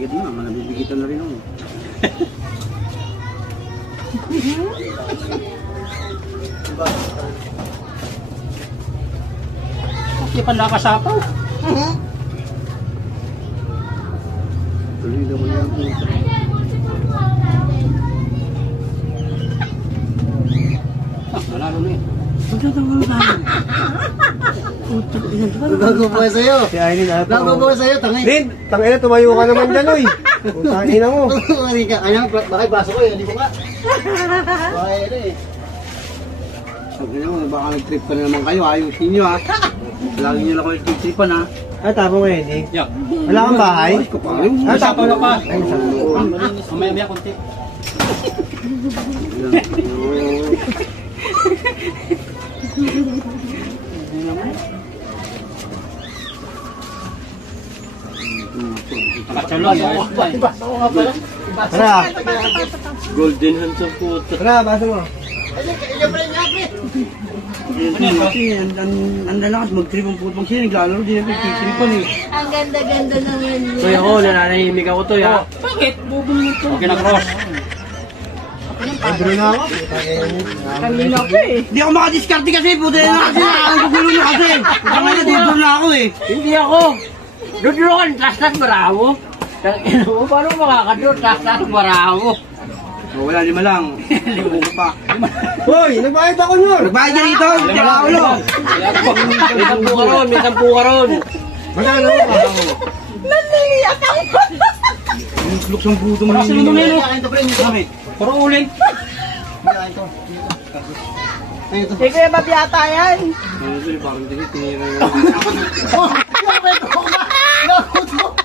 bigat na, nabibigitan na rin ako. Hindi pa nakasapaw. Tuloy naman yan. Nanalo na eh. Gagawa sa'yo. Gagawa sa'yo, tangin. Din, tangina, tumayo ka naman dyan, oy. Tangina mo. Ayaw, bakit baso ko eh, hindi ko nga. Bakit ano eh. Sabi naman, baka nag-trip pa na naman kayo, ayusin nyo ha. Lagi nyo lang kayo trip-tripan ha. Ah, tapong ngayon, eh. Yak. Wala kang bahay? Ah, sapaw na pa. Ay, sapaw. Mamaya konti. Nakachalon. Tara, Golden hands ang puto. tara, basa mo. Kasi ang lalakas mag-trip ang putong sila, naglalaro din ang pagtitripan eh. Ang ganda-ganda naman yun. Kaya ako, nananahimik ako to ya. Bakit? Bubong nito. Okay na cross. Libre na ako. Kanina pa eh. Hindi ako makadiskarte kasi, puto na kasi, ang gugulo nyo kasi. Ang nga dito na ako eh. Hindi ako. Dudulungan, tas-tas maramo. Tangina mo, paano makakadul? Tas-tas maramo. Oh, wala, 5 lang. Libo ko pa. Hoy, nagbayad ako nyo. Nagbayad ka dito, tira ulo. May 10 ka ron, may 10 ka ron. Magkano? Naliyak ako. Luks ang puto mo. Kasi nung nilo. Bakit? Puro uling. Hindi ko yung mabiyata yan. Ano ito, parang tinira na.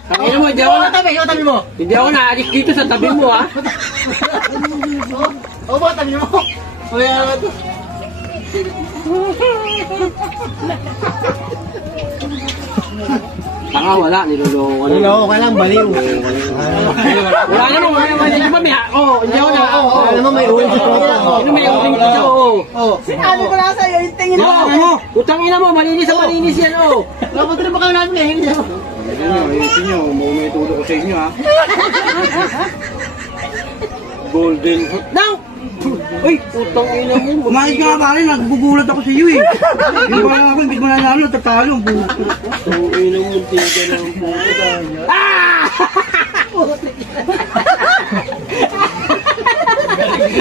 Tangina mo, hindi ako na tabi mo. Hindi ako naalis dito sa tabi mo, ha? O ba, tabi mo? Kaya naman ito. Tanga, wala, niloloko ko na. Niloko ka lang, baliw. Wala naman, hindi naman may ako. Hindi ako na. Wala naman may uwi dito. Ano may uling dito, oo. Sinabi ko lang sa'yo, yung tingin mo. Oo, utang ina mo, malinis ang malinis yan, oo. Dapat rin ba kami natin eh, hindi mo. Ayun nyo, ayusin nyo. May tulog ko sa inyo ha. Golden. Nang! Uy, utang ina mo. Kumain ka nga pare, nagbubulat ako sa iyo eh. Hindi ko lang ako, hindi ko nanalo, tatalo. Utang ina mo, tiga na ang puto tayo. Ah!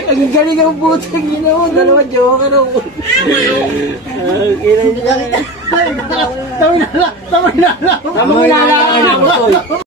Ang galing ang puto, ginawa. Dalawa joker ako. Tama na lang. Tama na lang.